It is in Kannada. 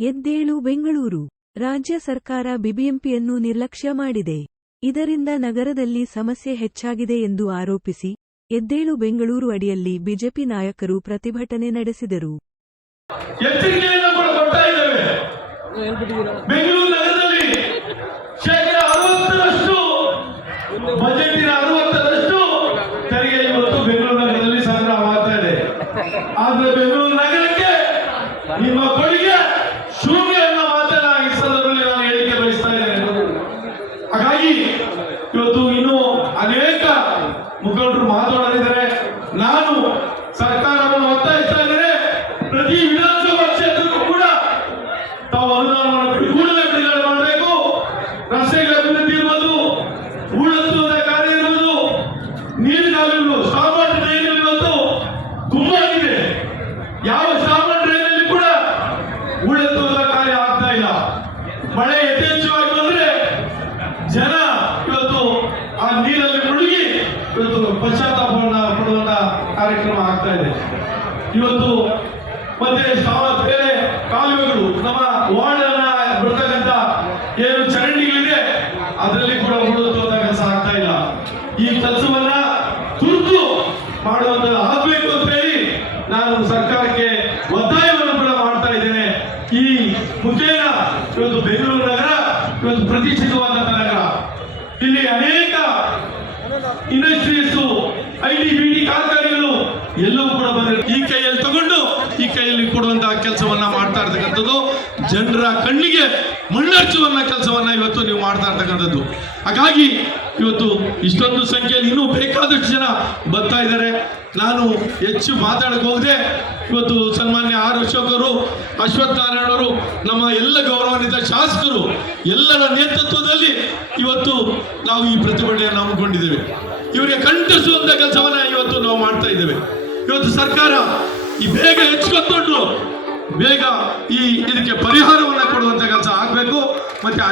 ಎದ್ದೇಳು ಬೆಂಗಳೂರು. ರಾಜ್ಯ ಸರ್ಕಾರ ಬಿಬಿಎಂಪಿಯನ್ನು ನಿರ್ಲಕ್ಷ್ಯ ಮಾಡಿದೆ. ಇದರಿಂದ ನಗರದಲ್ಲಿ ಸಮಸ್ಯೆ ಹೆಚ್ಚಾಗಿದೆ ಎಂದು ಆರೋಪಿಸಿ, ಎದ್ದೇಳು ಬೆಂಗಳೂರು ಅಡಿಯಲ್ಲಿ ಬಿಜೆಪಿ ನಾಯಕರು ಪ್ರತಿಭಟನೆ ನಡೆಸಿದರು. ಆದ್ರೆ ಕೂಡ ಕೊಡ್ತಾ ಇದ್ದೇವೆ ಬೆಂಗಳೂರು ನಗರದಲ್ಲಿ ಶೇಕಡ ಅರವತ್ತರಷ್ಟು ಬಜೆಟಿನ ಅರವತ್ತರಷ್ಟು ತೆರಿಗೆ ಇವತ್ತು ಬೆಂಗಳೂರು ನಗರದಲ್ಲಿ ಸಂಗ್ರಹವಾಗ್ತಾ ಇದೆ ಆದ್ರೆ ಬೆಂಗಳೂರು ನಗರಕ್ಕೆ ನಿಮ್ಮ ಕೊಡುಗೆ ಶೂನ್ಯ ಅನ್ನೋ ಮಾತನ್ನ ಈ ಸಂದರ್ಭದಲ್ಲಿ ನಾನು ಹೇಳಿಕೆ ಬಯಸ್ತಾ ಇದ್ದೇನೆ ಹಾಗಾಗಿ ಇವತ್ತು ಇನ್ನು ಅನೇಕ ಮುಖಂಡರು ಮಾತನಾಡಿದ್ದಾರೆ ನಾನು ಸರ್ಕಾರವನ್ನು ಒತ್ತಾಯಿಸ್ತಾ ಇದ್ದೇನೆ. ಪ್ರತಿ ವಿಧಾನಸಭಾ ಕ್ಷೇತ್ರಕ್ಕೂ ಕೂಡ ತಾವು ಅನುದಾನವನ್ನು ಕೂಡಲೇ ಬಿಡುಗಡೆ ಮಾಡಬೇಕು. ರಸ್ತೆಗಳ ಅಭಿವೃದ್ಧಿ ಇರ್ಬೋದು ಹೂಳೆತ್ತುವುದ ಕಾರ್ಯ ಇರ್ಬೋದು, ನೀರಿನ ಸಾಮಾನ್ಯ ಡ್ರೈನ್ ಇವತ್ತು ತುಂಬಾ ಇದೆ ಯಾವ ಸಾಮಾನ್ಯ ಡ್ರೈನಲ್ಲಿ ಕೂಡ ಹೂಳೆತ್ತುವುದ ಕಾರ್ಯ ಆಗ್ತಾ ಇಲ್ಲ. ಮಳೆ ಯಥೇಚ್ಛವಾಗಿ ಜನ ಇವತ್ತು ಆ ನೀರಲ್ಲಿ ಮುಳುಗಿ ಇವತ್ತು ಪಶ್ಚಾತ್ತಾಪವನ್ನು ಪಡುವಂತ ಕಾರ್ಯಕ್ರಮ ಆಗ್ತಾ ಇದೆ. ಇವತ್ತು ಮತ್ತೆ ಸಾವಿರ ಬೇರೆ ಕಾಲುವೆಗಳು, ನಮ್ಮ ವಾರ್ಡ್ ಬರ್ತಕ್ಕಂಥ ಏನು ಚರಂಡಿಗಳಿದೆ, ಅದರಲ್ಲಿ ಕೂಡ ಮುಳುಗುತ್ತ ಕೆಲಸ ಆಗ್ತಾ ಇಲ್ಲ. ಈ ಕೆಲಸವನ್ನ ತುರ್ತು ಮಾಡುವಂತ ಆಗ್ಬೇಕು ಅಂತ ಹೇಳಿ ನಾನು ಸರ್ಕಾರಕ್ಕೆ ಒತ್ತಾಯವನ್ನು ಕೂಡ ಮಾಡ್ತಾ ಇದ್ದೇನೆ. ಈ ಮುಖೇನ ಇವತ್ತು ಬೆಂಗಳೂರು ನಗರ ಇವತ್ತು ಪ್ರತಿಷ್ಠಿತವಾದಂತ ನಗರ ಇಲ್ಲಿ ಅನೇಕ ಇಂಡಸ್ಟ್ರೀಸ್, ಐ ಟಿ ಬಿ ಕಾರ್ಖಾನೆಗಳು ಎಲ್ಲವೂ ಕೂಡ ಬಂದ್ರೆ ಈ ಕೈಯಲ್ಲಿ ತಗೊಂಡು ಈ ಕೈಯಲ್ಲಿ ಕೊಡುವಂತಹ ಕೆಲಸವನ್ನ ಮಾಡ್ತಾ ಇರ್ತಕ್ಕಂಥದ್ದು. ಜನರ ಕಣ್ಣಿಗೆ ಮಣ್ಣರ್ಚುವನ್ನ ಕೆಲಸವನ್ನ ಇವತ್ತು ನೀವು ಮಾಡ್ತಾ ಇರ್ತಕ್ಕಂಥದ್ದು. ಹಾಗಾಗಿ ಇವತ್ತು ಇಷ್ಟೊಂದು ಸಂಖ್ಯೆಯಲ್ಲಿ ಇನ್ನೂ ಬೇಕಾದಷ್ಟು ಜನ ಬರ್ತಾ ಇದ್ದಾರೆ. ನಾನು ಹೆಚ್ಚು ಮಾತಾಡಕ್ಕೆ ಹೋಗದೆ ಇವತ್ತು ಸನ್ಮಾನ್ಯ ಆರ್ ಅಶೋಕರು ಅಶ್ವತ್ಥ ನಾರಾಯಣರು ನಮ್ಮ ಎಲ್ಲ ಗೌರವಾನ್ವಿತ ಶಾಸಕರು, ಎಲ್ಲರ ನೇತೃತ್ವದಲ್ಲಿ ಇವತ್ತು ನಾವು ಈ ಪ್ರತಿಭಟನೆಯನ್ನು ಹಮ್ಮಿಕೊಂಡಿದ್ದೇವೆ. ಇವರಿಗೆ ಕಂಠಿಸುವಂತ ಕೆಲಸವನ್ನ ಇವತ್ತು ನಾವು ಮಾಡ್ತಾ ಇದ್ದೇವೆ. ಇವತ್ತು ಸರ್ಕಾರ ಈ ಬೇಗ ಹೆಚ್ಚುಕೊಂಡು ಬೇಗ ಈ ಇದಕ್ಕೆ ಪರಿಹಾರವನ್ನ ಕೊಡುವಂತ ಕೆಲಸ ಆಗಬೇಕು. ಮತ್ತೆ